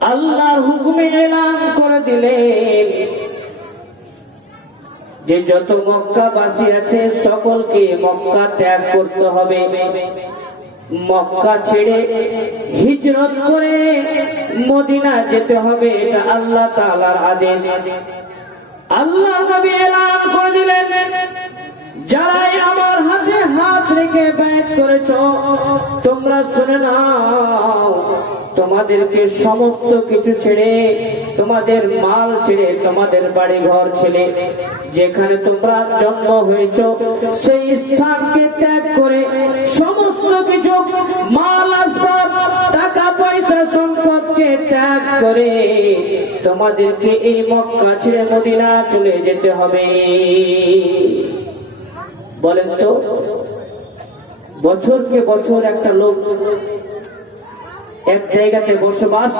আল্লাহর হুকুমে এলান করে দিলেন যে যত মক্কাবাসী আছে সকলকে মক্কা ত্যাগ করতে হবে, মক্কা ছেড়ে হিজরত করে মদিনা যেতে হবে। এটা আল্লাহ তাআলার আদেশ। আল্লাহ নবী এলান করে দিলেন, যারাই আমার হাতে হাত রেখে বায়াত করেছো তোমরা শুনে নাও, তোমাদেরকে সমস্ত কিছু ছেড়ে, তোমাদের মাল ছেড়ে, তোমাদের বাড়ি ঘর ছেড়ে, যেখানে তোমরা জন্ম হয়েছো সেই স্থানকে ত্যাগ করে, সমস্ত কিছু মাল আসবাব টাকা পয়সা সম্পদকে ত্যাগ করে তোমাদেরকে এই মক্কা ছেড়ে মদিনা চলে যেতে হবে। বলেন তো, বছরকে বছর একটা লোক এক জায়গাতে বসবাস